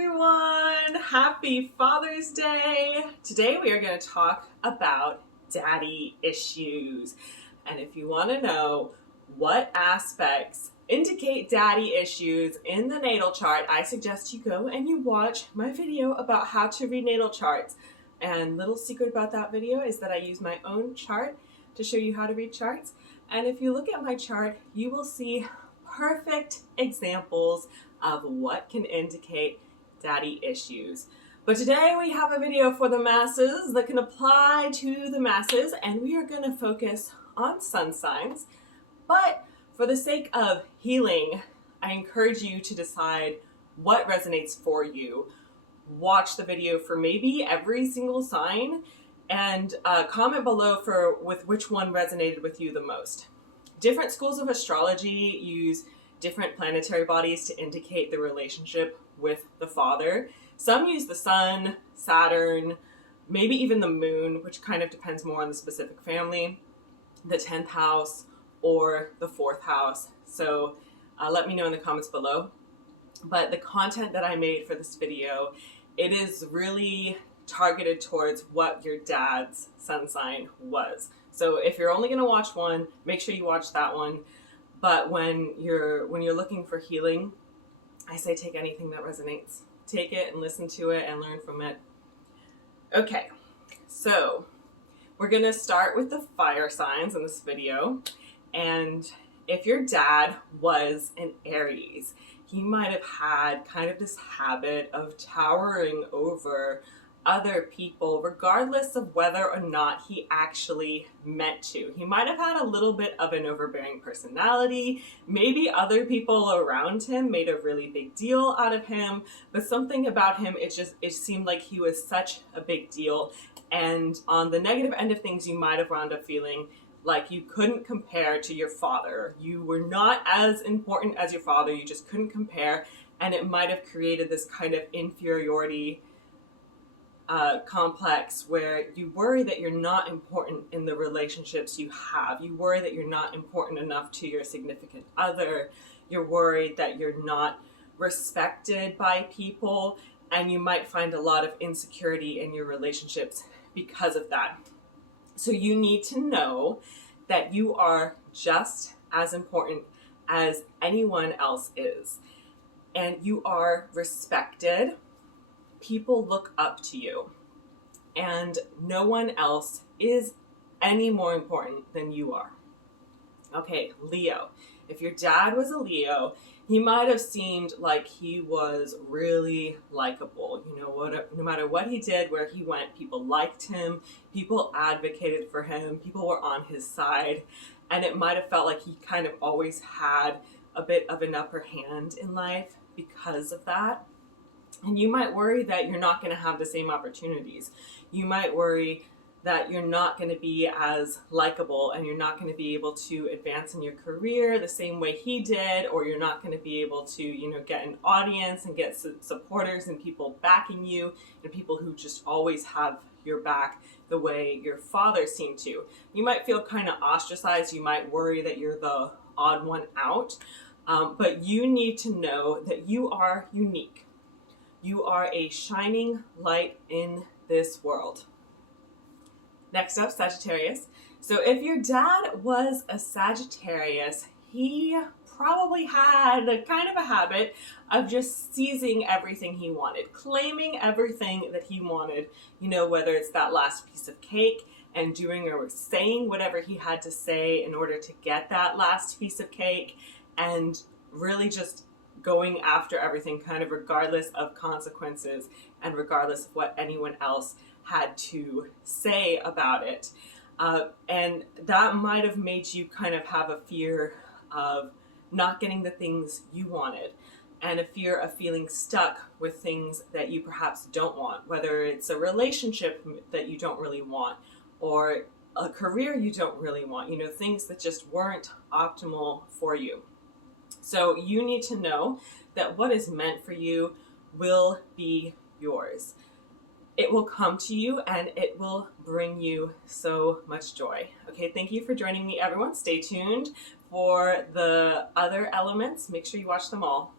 everyone! Happy Father's Day! Today we are going to talk about daddy issues. And if you want to know what aspects indicate daddy issues in the natal chart, I suggest you go and you watch my video about how to read natal charts. And little secret about that video is that I use my own chart to show you how to read charts. And if you look at my chart, you will see perfect examples of what can indicate daddy issues. But today we have a video for the masses that can apply to the masses, and we are going to focus on sun signs. But for the sake of healing, I encourage you to decide what resonates for you. Watch the video for maybe every single sign and comment below with which one resonated with you the most. Different schools of astrology use different planetary bodies to indicate the relationship with the father. Some use the sun, Saturn, maybe even the moon, which kind of depends more on the specific family, the 10th house, or the 4th house. So let me know in the comments below. But the content that I made for this video, it is really targeted towards what your dad's sun sign was. So if you're only going to watch one, make sure you watch that one. But when you're looking for healing, I say take anything that resonates. Take it and listen to it and learn from it. Okay, so we're going to start with the fire signs in this video. And if your dad was an Aries, he might have had kind of this habit of towering over other people, regardless of whether or not he actually meant to. He might have had a little bit of an overbearing personality. Maybe other people around him made a really big deal out of him, but something about him, it seemed like he was such a big deal. And on the negative end of things, you might have wound up feeling like you couldn't compare to your father. You were not as important as your father. You just couldn't compare. And it might have created this kind of inferiority complex where you worry that you're not important in the relationships you have. You worry that you're not important enough to your significant other. You're worried that you're not respected by people, and you might find a lot of insecurity in your relationships because of that. So you need to know that you are just as important as anyone else is, and you are respected. People look up to you, and no one else is any more important than you are. Okay, Leo. If your dad was a Leo, he might have seemed like he was really likable. You know, no matter what he did, where he went, people liked him, people advocated for him, people were on his side, and it might have felt like he kind of always had a bit of an upper hand in life because of that. And you might worry that you're not going to have the same opportunities. You might worry that you're not going to be as likable, and you're not going to be able to advance in your career the same way he did, or you're not going to be able to, get an audience and get supporters and people backing you, and people who just always have your back the way your father seemed to. You might feel kind of ostracized. You might worry that you're the odd one out, but you need to know that you are unique. You are a shining light in this world. Next up, Sagittarius. So if your dad was a Sagittarius, he probably had a kind of a habit of just seizing everything he wanted, claiming everything that he wanted, whether it's that last piece of cake and doing or saying whatever he had to say in order to get that last piece of cake, and really just going after everything kind of regardless of consequences and regardless of what anyone else had to say about it. And that might have made you kind of have a fear of not getting the things you wanted, and a fear of feeling stuck with things that you perhaps don't want, whether it's a relationship that you don't really want or a career you don't really want, things that just weren't optimal for you. So you need to know that what is meant for you will be yours. It will come to you, and it will bring you so much joy. Okay, thank you for joining me, everyone. Stay tuned for the other elements. Make sure you watch them all.